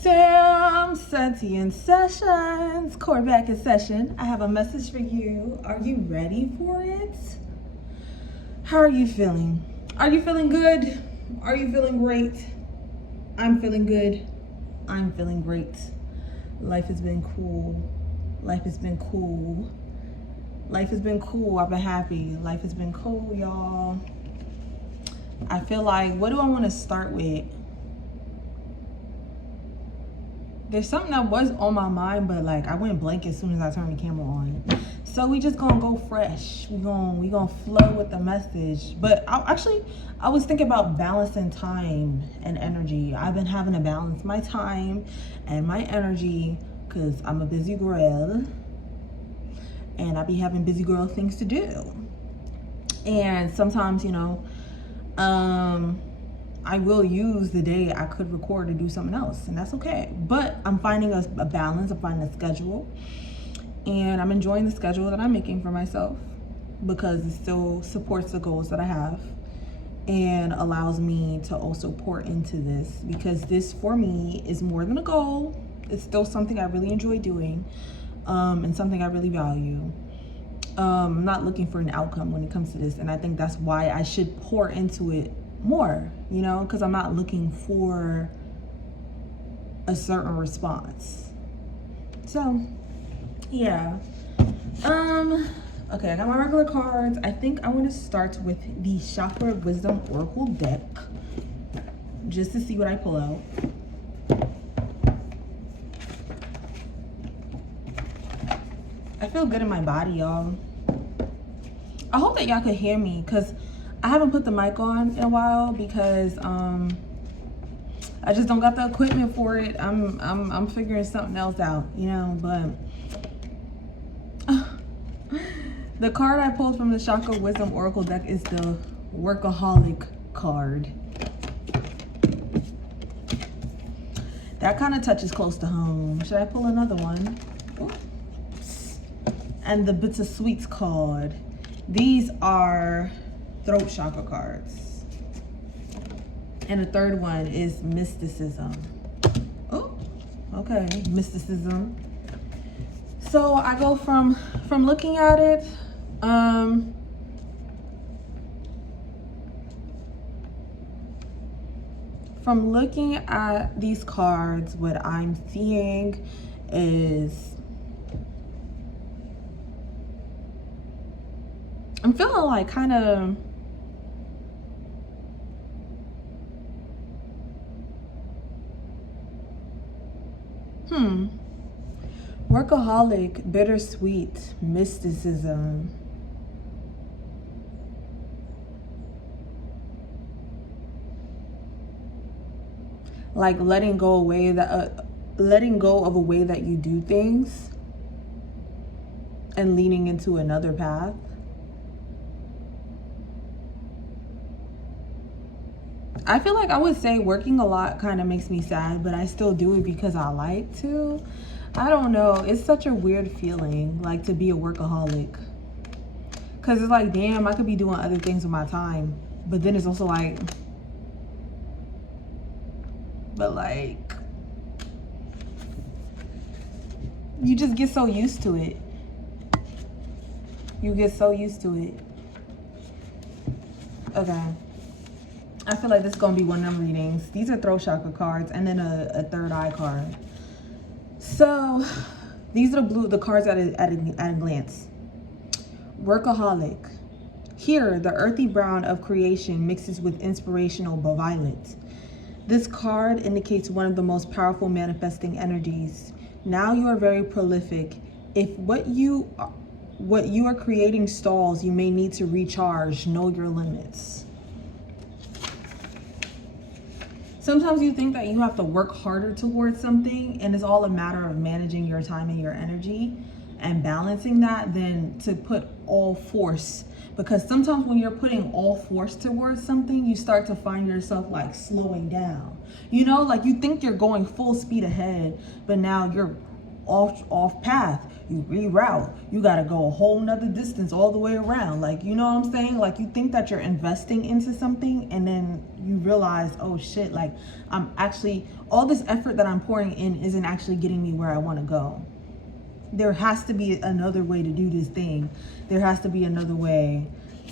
Sam Sentient Sessions, Core back in session. I have a message for you. Are you ready for it? How are you feeling? Are you feeling good? Are you feeling great? I'm feeling good. I'm feeling great. Life has been cool. Life has been cool. Life has been cool. I've been happy. Life has been cool, y'all. I feel like, what do I want to start with? There's something that was on my mind, but like I went blank as soon as I turned the camera on. So we just gonna go fresh. We gonna flow with the message. But I was thinking about balancing time and energy. I've been having to balance my time and my energy because I'm a busy girl, and I be having busy girl things to do. And sometimes, I will use the day I could record to do something else, and that's okay. But I'm finding a balance, I'm finding a schedule, and I'm enjoying the schedule that I'm making for myself because it still supports the goals that I have and allows me to also pour into this, because this for me is more than a goal. It's still something I really enjoy doing, and something I really value. I'm not looking for an outcome when it comes to this, and I think that's why I should pour into it more, because I'm not looking for a certain response. So yeah, okay, I got my regular cards. I think I want to start with the Chakra Wisdom Oracle deck just to see what I pull out. I feel good in my body, y'all. I hope that y'all could hear me, because I haven't put the mic on in a while because I just don't got the equipment for it. I'm figuring something else out, but the card I pulled from the Chakra Wisdom Oracle deck is the Workaholic card. That kind of touches close to home. Should I pull another one? Oops. And the Bittersweets card. These are throat chakra cards. And the third one is mysticism. Oh, okay, mysticism. So I go from looking at it, from looking at these cards, what I'm seeing is I'm feeling like kind of workaholic, bittersweet, mysticism. Like letting go of a way that you do things and leaning into another path. I feel like I would say working a lot kind of makes me sad, but I still do it because I like to. I don't know. It's such a weird feeling, like, to be a workaholic. Because it's like, damn, I could be doing other things with my time. But then it's also like, you just get so used to it. You get so used to it. Okay. I feel like this is going to be one of them readings. These are throat chakra cards and then a third eye card. So these are the cards at a glance. Workaholic. Here, the earthy brown of creation mixes with inspirational violet. This card indicates one of the most powerful manifesting energies. Now you are very prolific. If what you are creating stalls, you may need to recharge. Know your limits. Sometimes you think that you have to work harder towards something, and it's all a matter of managing your time and your energy and balancing that than to put all force. Because sometimes when you're putting all force towards something, you start to find yourself like slowing down. Like you think you're going full speed ahead, but now you're off path. you reroute. You got to go a whole nother distance all the way around. Like, you know what I'm saying? Like, you think that you're investing into something, and then you realize, oh shit, like I'm actually, all this effort that I'm pouring in isn't actually getting me where I want to go. There has to be another way to do this thing. There has to be another way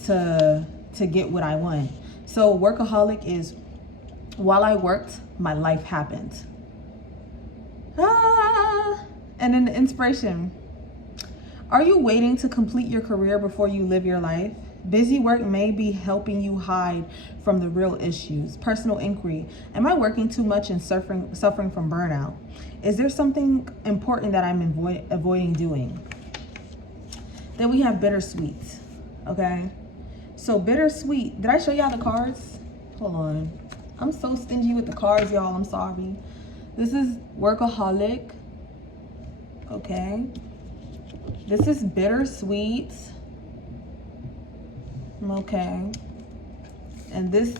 to get what I want. So workaholic is, while I worked, my life happened. And then the inspiration. Are you waiting to complete your career before you live your life? Busy work may be helping you hide from the real issues. Personal inquiry. Am I working too much and suffering from burnout? Is there something important that I'm avoiding doing? Then we have bittersweet. Okay. So bittersweet. Did I show y'all the cards? Hold on. I'm so stingy with the cards, y'all. I'm sorry. This is workaholic. Okay. This is bittersweet. Okay. And this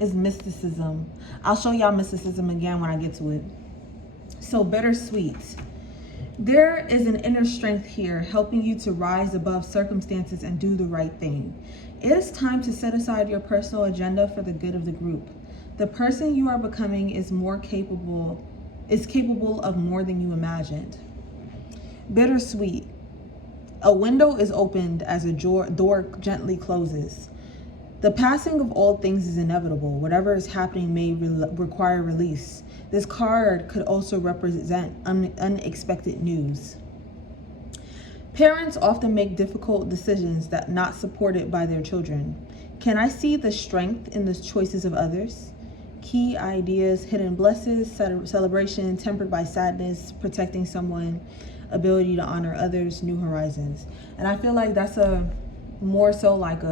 is mysticism. I'll show y'all mysticism again when I get to it. So bittersweet. There is an inner strength here helping you to rise above circumstances and do the right thing. It is time to set aside your personal agenda for the good of the group. The person you are becoming is capable of more than you imagined. Bittersweet. A window is opened as a door gently closes. The passing of all things is inevitable. Whatever is happening may require release. This card could also represent unexpected news. Parents often make difficult decisions that are not supported by their children. Can I see the strength in the choices of others? Key ideas, hidden blessings, celebration tempered by sadness, protecting someone, ability to honor others, new horizons. And I feel like that's more so like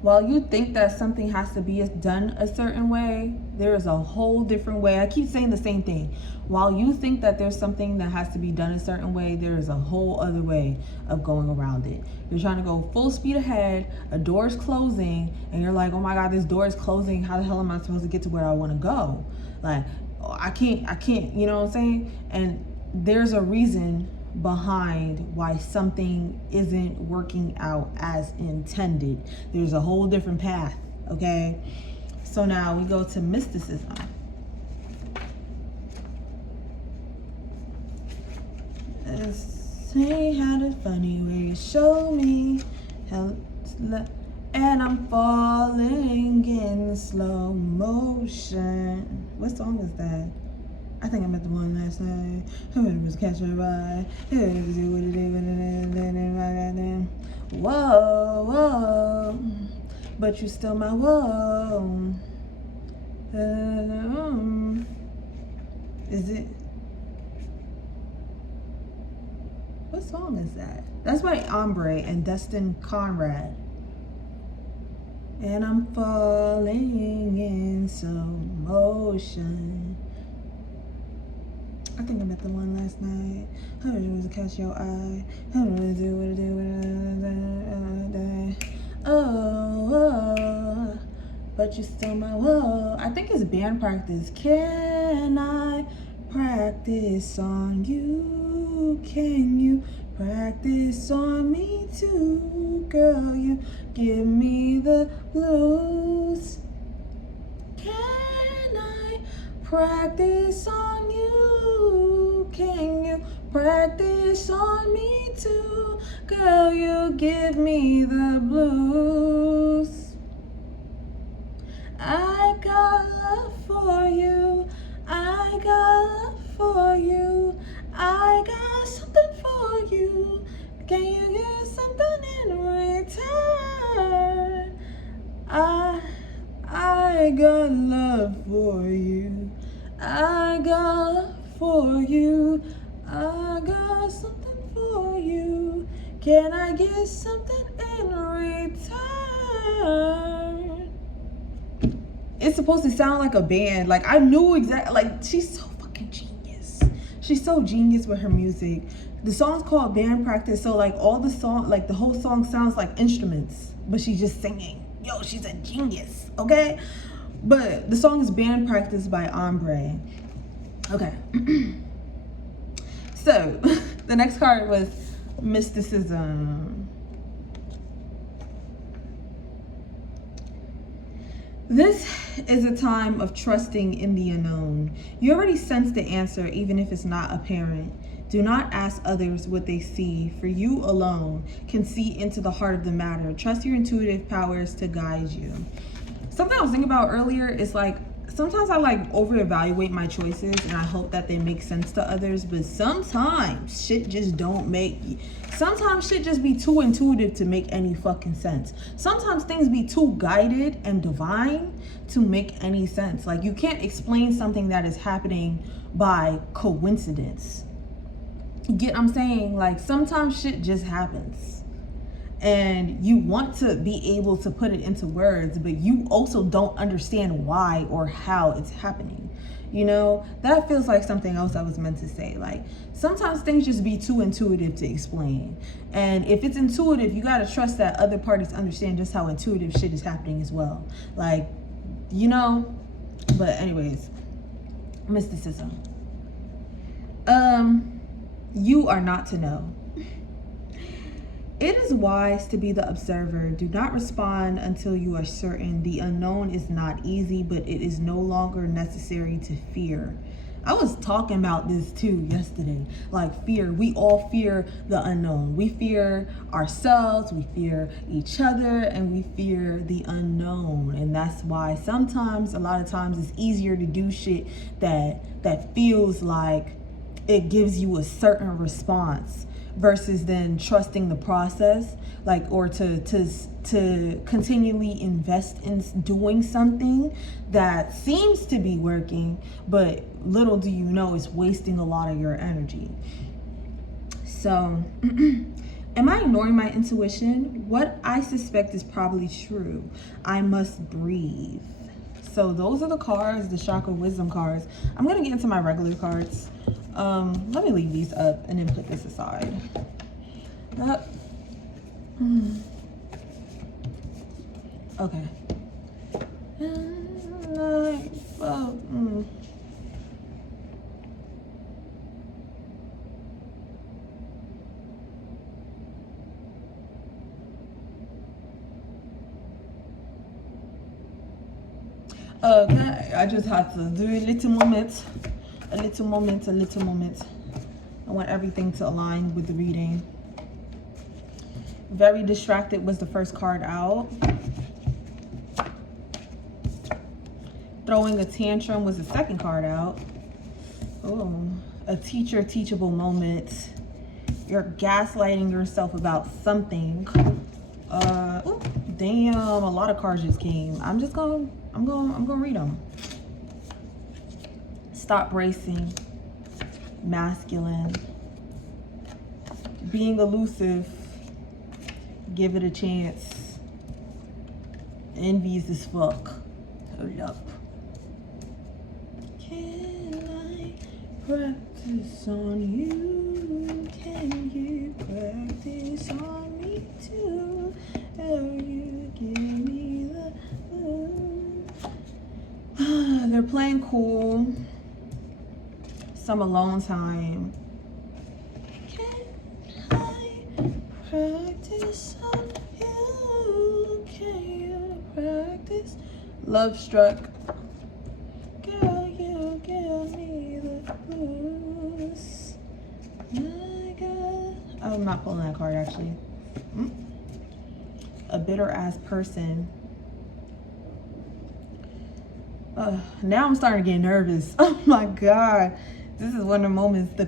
while you think that something has to be done a certain way, there is a whole different way. I keep saying the same thing. While you think that there's something that has to be done a certain way, there is a whole other way of going around it. You're trying to go full speed ahead, a door's closing, and you're like, oh my God, this door is closing. How the hell am I supposed to get to where I want to go? Like, I can't, you know what I'm saying? And there's a reason behind why something isn't working out as intended. There's a whole different path, okay? So now we go to mysticism. Say had a funny way you show me how, and I'm falling in slow motion. What song is that? I think I met the one last night. It was catch a ride. Whoa, whoa, but you still my whoa. Is it? What song is that? That's by Ombre and Dustin Conrad. And I'm falling in slow motion. I think I met the one last night. How did it catch your eye? How did it do it? Oh, but you still my whoa. I think it's band practice. Can I practice on you? Can you practice on me too? Girl, you give me the blues. Can I practice on you? Can you practice on me too? Girl, you give me the blues. I got love for you. I got love for you. I got something for you. Can you give something in return? I got love for you. I got love for you. I got something for you. Can I get something in return? It's supposed to sound like a band. Like, I knew exactly. Like, she's so fucking genius. She's so genius with her music. The song's called Band Practice. So, like, all the song, like, the whole song sounds like instruments, but she's just singing. Yo, she's a genius, okay? But the song is Band Practice by Ombre. Okay. So the next card was mysticism. This is a time of trusting in the unknown. You already sense the answer, even if it's not apparent. Do not ask others what they see, for you alone can see into the heart of the matter. Trust your intuitive powers to guide you. Something I was thinking about earlier is like, sometimes I like over-evaluate my choices and I hope that they make sense to others, but sometimes shit just don't make, sometimes shit just be too intuitive to make any fucking sense. Sometimes things be too guided and divine to make any sense. Like, you can't explain something that is happening by coincidence. You get what I'm saying? Like, sometimes shit just happens. And you want to be able to put it into words, but you also don't understand why or how it's happening. You know, that feels like something else I was meant to say. Like, sometimes things just be too intuitive to explain. And if it's intuitive, you got to trust that other parties understand just how intuitive shit is happening as well. Like, you know, but anyways, mysticism. You are not to know. It is wise to be the observer. Do not respond until you are certain. The unknown is not easy, but it is no longer necessary to fear. I was talking about this too yesterday. Like, fear. We all fear the unknown. We fear ourselves, we fear each other, and we fear the unknown. And that's why sometimes, a lot of times, it's easier to do shit that feels like it gives you a certain response versus then trusting the process, like, or to continually invest in doing something that seems to be working, but little do you know it's wasting a lot of your energy. So am I ignoring my intuition? What I suspect is probably true. I must breathe. So those are the cards, the chakra wisdom cards. I'm gonna get into my regular cards. Let me leave these up and then put this aside. Okay. Okay, I just had to do a little moment. I want everything to align with the reading. Very distracted was the first card out. Throwing a tantrum was the second card out. Oh, a teachable moment. You're gaslighting yourself about something. Ooh, damn, a lot of cards just came. I'm gonna read them. Stop bracing. Masculine. Being elusive. Give it a chance. Envious as fuck. Hold up. Can I practice on you? Can you practice on me too? Oh, you give me the they're playing cool. Some alone time. Can I practice on you? Can you practice? Love struck. Girl, you give me the blues. My God. I'm not pulling that card actually. A bitter ass person. Now I'm starting to get nervous. Oh my God. This is one of the moments the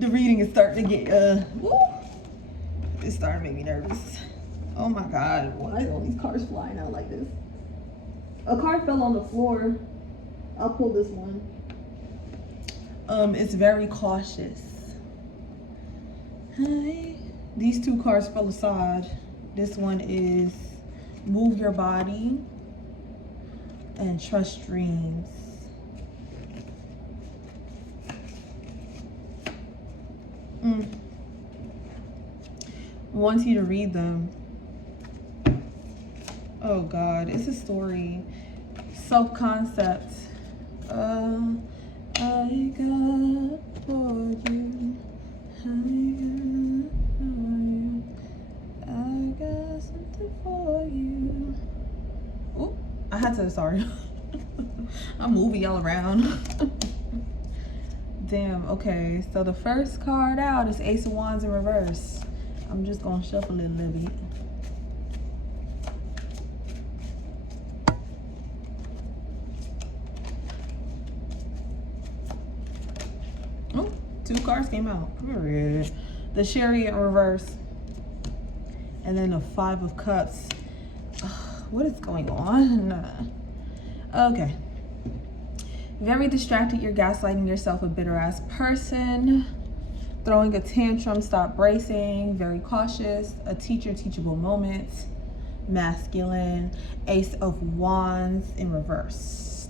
reading is starting to get it's starting to make me nervous. Oh my God, why are all these cards flying out like this? A card fell on the floor. I'll pull this one. It's very cautious. Hi. These two cards fell aside. This one is move your body and trust dreams. Want you to read them. Oh God, it's a story. Self-concept. I got for you. I got something for you. Oh, I had to, sorry. I'm moving y'all around. Damn, okay. So the first card out is Ace of Wands in reverse. I'm just gonna shuffle it a little bit. Oh, 2 cards came out. Period. The Chariot in reverse. And then the 5 of Cups. What is going on? Okay. Very distracted. You're gaslighting yourself, a bitter ass person. Throwing a tantrum, stop bracing. Very cautious. A teacher, teachable moment. Masculine. Ace of Wands in reverse.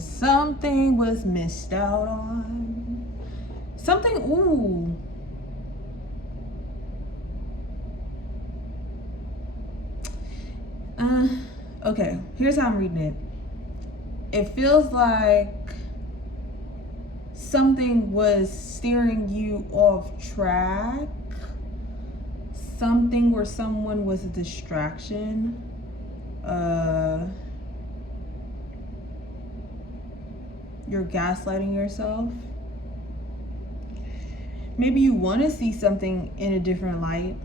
Something was missed out on. Something, ooh. Okay, here's how I'm reading it. It feels like something was steering you off track. Something where someone was a distraction. You're gaslighting yourself. Maybe you want to see something in a different light.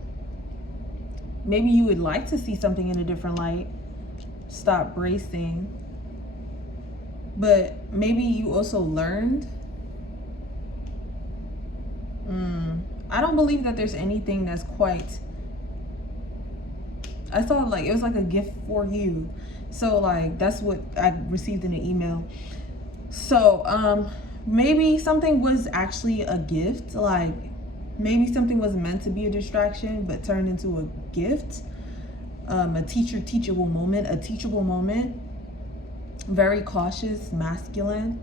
Maybe you would like to see something in a different light. Stop bracing. But maybe you also learned. I don't believe that there's anything that's quite... I saw like it was like a gift for you. So like that's what I received in the email. So maybe something was actually a gift. Like maybe something was meant to be a distraction but turned into a gift. A teachable moment, a teachable moment. Very cautious, masculine.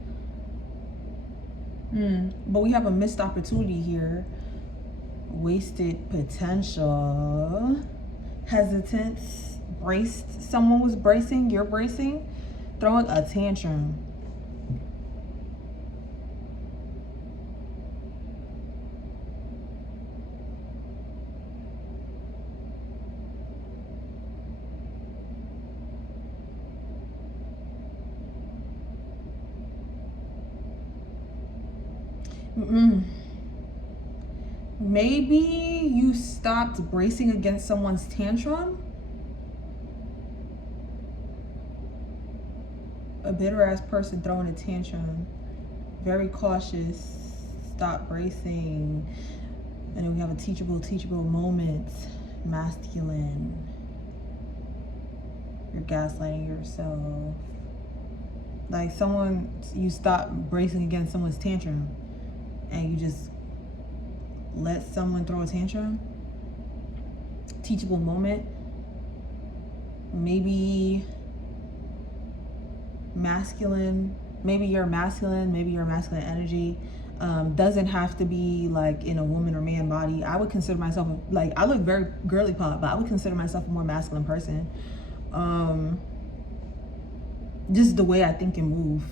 But we have a missed opportunity here. Wasted potential. Hesitance. Braced. Someone was bracing. You're bracing. Throwing a tantrum. Maybe you stopped bracing against someone's tantrum. A bitter ass person throwing a tantrum. Very cautious. Stop bracing. And then we have a teachable moment. Masculine. You're gaslighting yourself. Like you stop bracing against someone's tantrum and you just let someone throw a tantrum. Teachable moment. Maybe masculine. Maybe you're masculine. Maybe you're masculine energy. Doesn't have to be like in a woman or man body. I would consider myself, like, I look very girly pop, but I would consider myself a more masculine person. Just the way I think and move.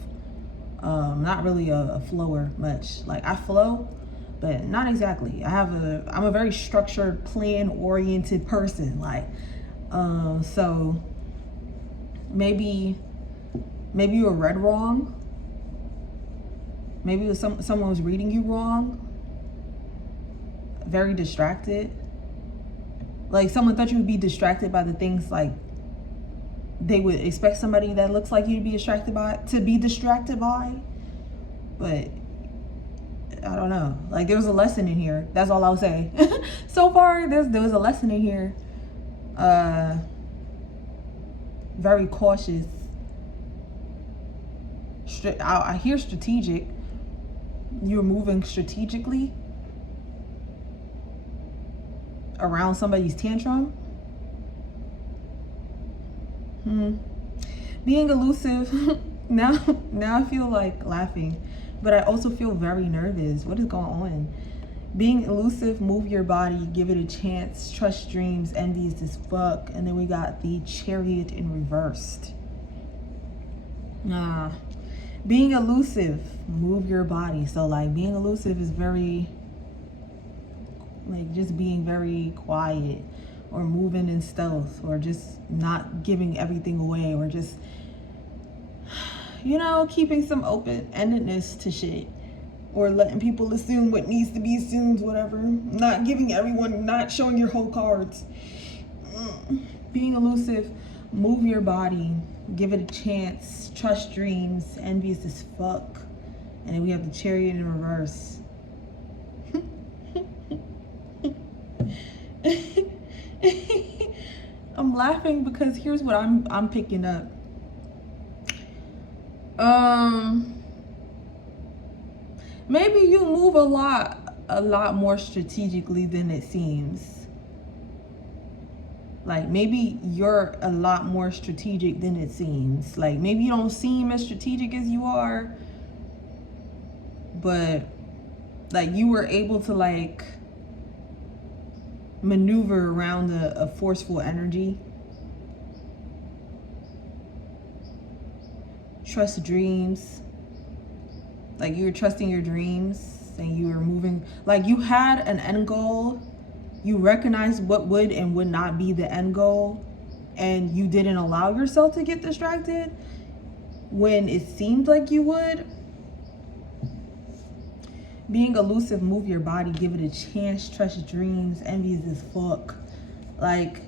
Not really a flower much. Like I flow, but not exactly. I'm a very structured, plan-oriented person. Like, so maybe you were read wrong. Maybe it was someone was reading you wrong. Very distracted. Like someone thought you would be distracted by the things like they would expect somebody that looks like you to be distracted by. But I don't know. Like there was a lesson in here. That's all I'll say. So far, there was a lesson in here. Very cautious. I hear strategic. You're moving strategically around somebody's tantrum. Being elusive. now I feel like laughing, but I also feel very nervous. What is going on? Being elusive, move your body, give it a chance, trust dreams, envious as fuck. And then we got the Chariot in reversed. Being elusive, move your body. So like being elusive is very, like just being very quiet, or moving in stealth, or just not giving everything away, or just, you know, keeping some open-endedness to shit, or letting people assume what needs to be assumed, whatever. Not giving everyone, not showing your whole cards. Being elusive, move your body, give it a chance, trust dreams, envious as fuck. And then we have the Chariot in reverse. I'm laughing because here's what I'm picking up. Maybe you move a lot more strategically than it seems. Like maybe you're a lot more strategic than it seems. Like maybe you don't seem as strategic as you are, but like you were able to like maneuver around a forceful energy. Trust dreams. Like you were trusting your dreams, and you were moving, like you had an end goal. You recognized what would and would not be the end goal, and you didn't allow yourself to get distracted when it seemed like you would. Being elusive, move your body, give it a chance, trust dreams, envious as fuck. Like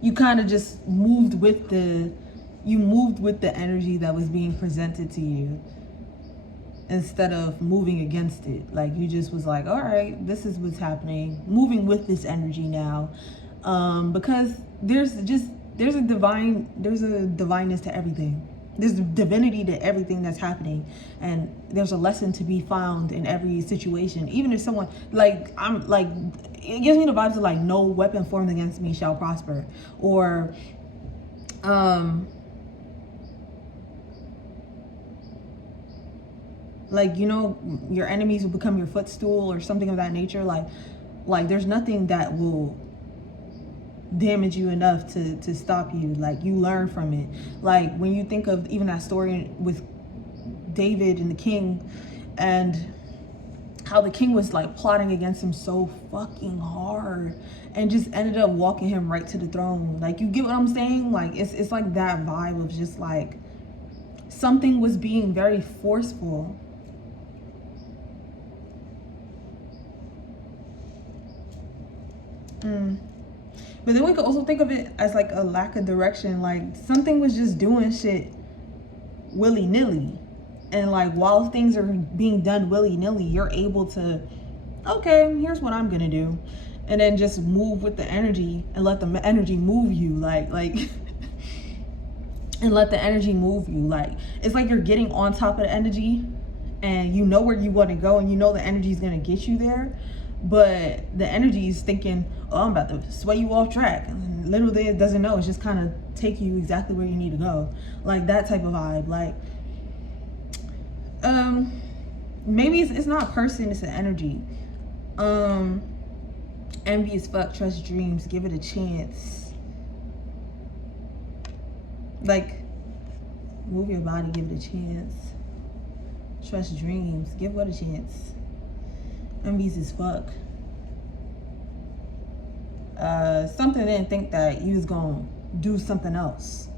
you kind of just moved with the energy that was being presented to you, instead of moving against it. Like you just was like, all right, this is what's happening, moving with this energy now. Because there's a divineness to everything. There's divinity to everything that's happening, and there's a lesson to be found in every situation. Even if someone, like, I'm like, it gives me the vibes of like, no weapon formed against me shall prosper, or like, you know, your enemies will become your footstool or something of that nature. Like there's nothing that will damage you enough to stop you. Like you learn from it. Like when you think of even that story with David and the king, and how the king was like plotting against him so fucking hard, and just ended up walking him right to the throne. Like you get what I'm saying? Like it's like that vibe of just like something was being very forceful. But then we could also think of it as like a lack of direction. Like something was just doing shit willy-nilly, and like while things are being done willy-nilly, you're able to, okay, here's what I'm gonna do, and then just move with the energy and let the energy move you. Like and let the energy move you. Like it's like you're getting on top of the energy, and you know where you want to go, and you know the energy is gonna get you there, but the energy is thinking, oh, I'm about to sway you off track. And little it doesn't know, it's just kind of take you exactly where you need to go. Like that type of vibe. Like maybe it's not a person, it's an energy. Envious fuck, trust dreams, give it a chance. Like move your body, give it a chance. Trust dreams, give what a chance. Envious as fuck. Something didn't think that you was gonna do something else.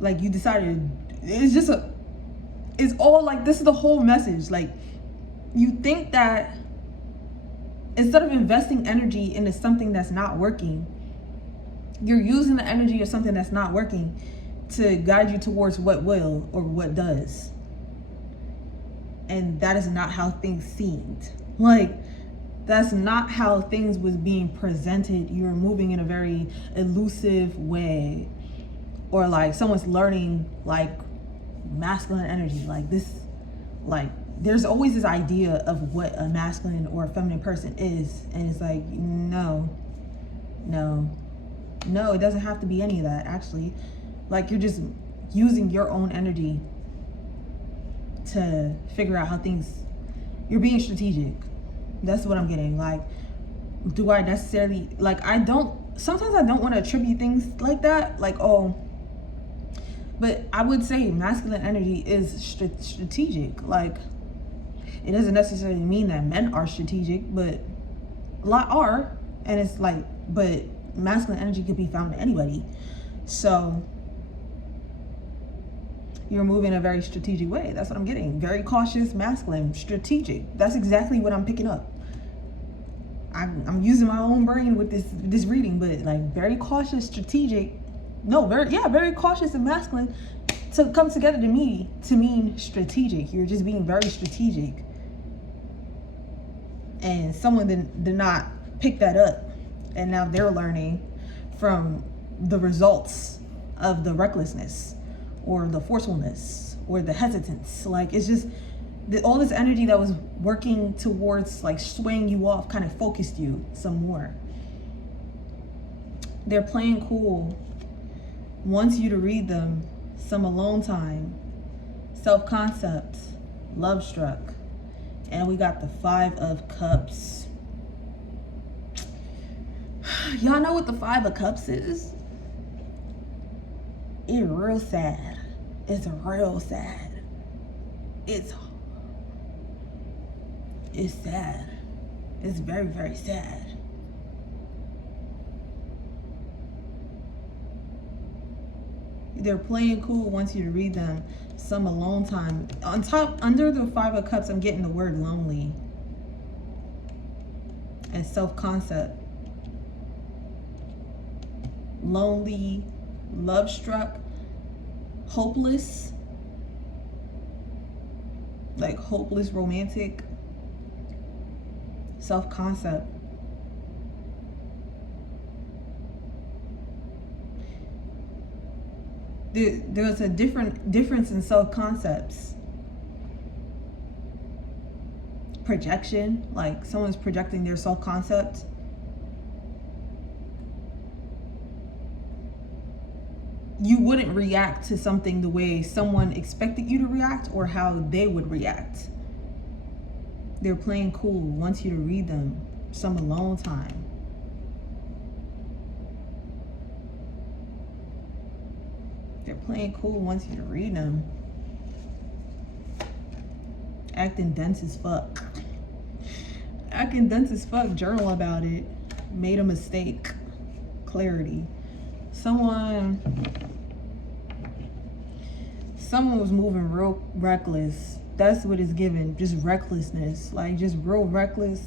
Like you decided, it's all like, this is the whole message. Like you think that instead of investing energy into something that's not working, you're using the energy of something that's not working to guide you towards what will or what does. And that is not how things seemed. Like that's not how things was being presented. You were moving in a very elusive way, or like someone's learning like masculine energy. Like this, like there's always this idea of what a masculine or a feminine person is, and it's like no, it doesn't have to be any of that. Actually, like you're just using your own energy to figure out how things, you're being strategic. That's what I'm getting. Like, do I necessarily, like, sometimes I don't want to attribute things like that. Like, oh, But I would say masculine energy is strategic. Like, it doesn't necessarily mean that men are strategic, but a lot are. And it's like, but masculine energy could be found in anybody. So you're moving in a very strategic way. That's what I'm getting. Very cautious, masculine, strategic. That's exactly what I'm picking up. I'm using my own brain with this reading, but like very cautious, strategic. No, very cautious and masculine to come together to me to mean strategic. You're just being very strategic. And someone did not pick that up. And now they're learning from the results of the recklessness or the forcefulness or the hesitance. Like, it's just all this energy that was working towards like swaying you off kind of focused you some more. They're playing cool. Wants you to read them. Some alone time. Self-concept. Love struck. And we got the 5 of Cups. Y'all know what the 5 of Cups is? It's real sad. It's real sad. It's sad. It's very, very sad. They're playing cool, wants you to read them. Some alone time. On top, under the 5 of Cups, I'm getting the word lonely. And self-concept. Lonely, love struck, hopeless. Like hopeless romantic. Self-concept. There's a difference in self-concepts. Projection, like someone's projecting their self-concept. You wouldn't react to something the way someone expected you to react or how they would react. They're playing cool, wants you to read them. Some alone time. They're playing cool, wants you to read them. Acting dense as fuck. Acting dense as fuck, journal about it. Made a mistake. Clarity. Someone was moving real reckless. That's what it's given. Just recklessness. Like, just real reckless.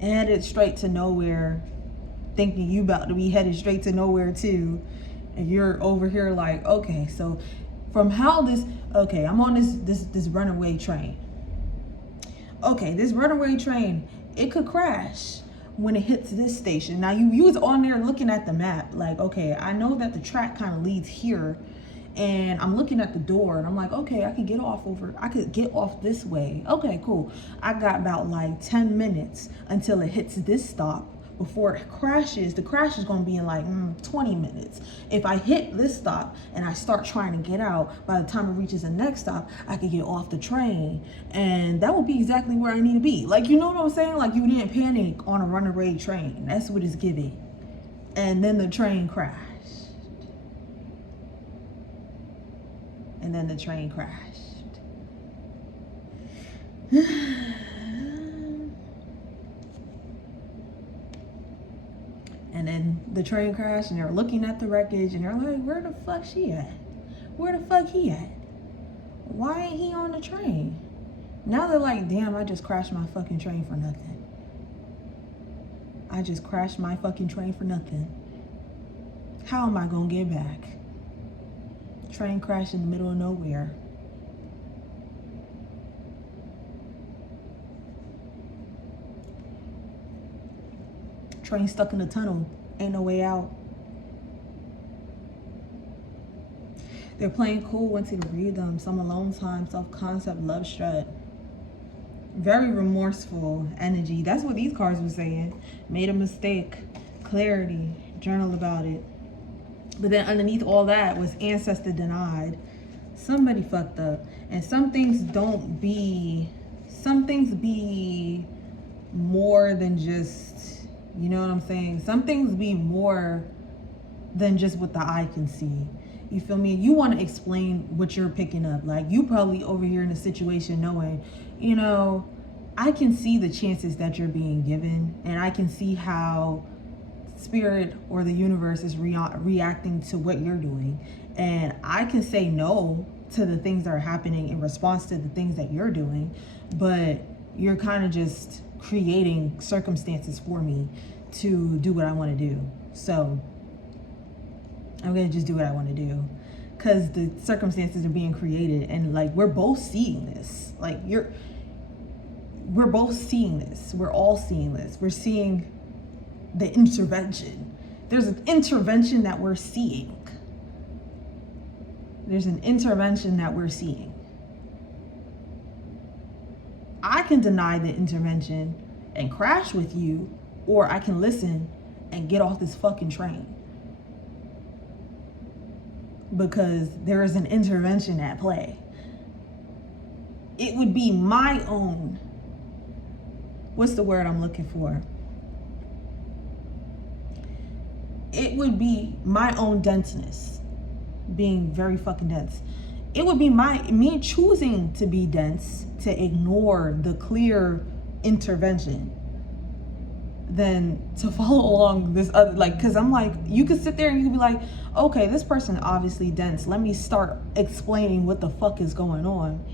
Headed straight to nowhere. Thinking you about to be headed straight to nowhere too. And you're over here like, okay, so from how this, okay, I'm on this runaway train. Okay, this runaway train, it could crash when it hits this station. Now you was on there looking at the map, like, okay, I know that the track kind of leads here, and I'm looking at the door and I'm like, okay, I could get off this way. Okay, cool. I got about like 10 minutes until it hits this stop. Before it crashes, the crash is going to be in like 20 minutes. If I hit this stop and I start trying to get out, by the time it reaches the next stop, I could get off the train. And that would be exactly where I need to be. Like, you know what I'm saying? Like, you didn't panic on a runaway train. That's what it's giving. And then the train crashed. And then the train crashed. And then the train crashed and they're looking at the wreckage and they're like, where the fuck she at? Where the fuck he at? Why ain't he on the train? Now they're like, damn, I just crashed my fucking train for nothing. I just crashed my fucking train for nothing. How am I gonna get back? Train crashed in the middle of nowhere. Train stuck in the tunnel. Ain't no way out. They're playing cool, went to read them. Some alone time, self-concept, love strut. Very remorseful energy. That's what these cards were saying. Made a mistake. Clarity. Journal about it. But then underneath all that was ancestor denied. Somebody fucked up. And some things be more than just, you know what I'm saying? Some things be more than just what the eye can see. You feel me? You want to explain what you're picking up. Like, you probably over here in a situation knowing, you know, I can see the chances that you're being given, and I can see how spirit or the universe is reacting to what you're doing. And I can say no to the things that are happening in response to the things that you're doing, but you're kind of just creating circumstances for me to do what I want to do. So I'm gonna just do what I want to do, because the circumstances are being created, and like, we're both seeing this. Like, we're both seeing this. We're all seeing this. We're seeing the intervention. There's an intervention that we're seeing. There's an intervention that we're seeing. I can deny the intervention and crash with you, or I can listen and get off this fucking train. Because there is an intervention at play. It would be my own, what's the word I'm looking for? It would be my own denseness, being very fucking dense. It would be me choosing to be dense, to ignore the clear intervention, than to follow along this other, like, because I'm like, you could sit there and you could be like, okay, this person obviously dense, let me start explaining what the fuck is going on.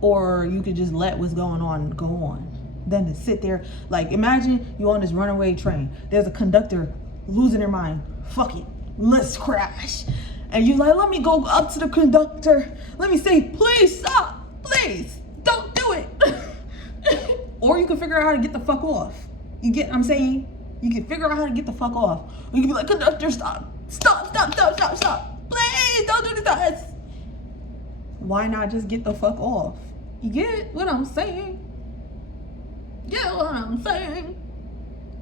Or you could just let what's going on go on, than to sit there. Like, imagine you on this runaway train, there's a conductor losing their mind, fuck it, let's crash. And you like, let me go up to the conductor, let me say, please stop, please don't do it. Or you can figure out how to get the fuck off. You get what I'm saying? You can figure out how to get the fuck off. Or you can be like, conductor, stop. Please don't do this. Why not just get the fuck off? You get what I'm saying? Get what I'm saying?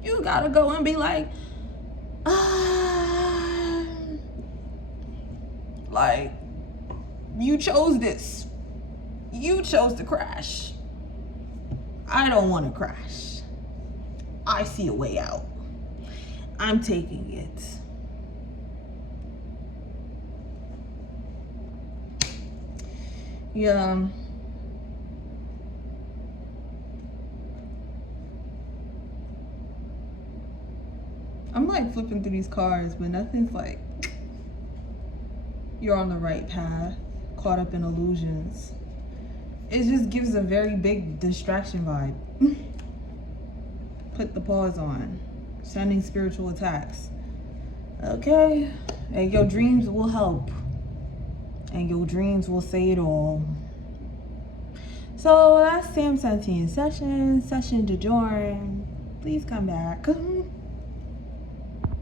You gotta go and be like, like, you chose this. You chose to crash. I don't want to crash. I see a way out. I'm taking it. Yeah. I'm like flipping through these cards, but nothing's like, you're on the right path, caught up in illusions. It just gives a very big distraction vibe. Put the pause on. Sending spiritual attacks. Okay? And your dreams will help. And your dreams will say it all. So that's Sam Santine session to join. Please come back.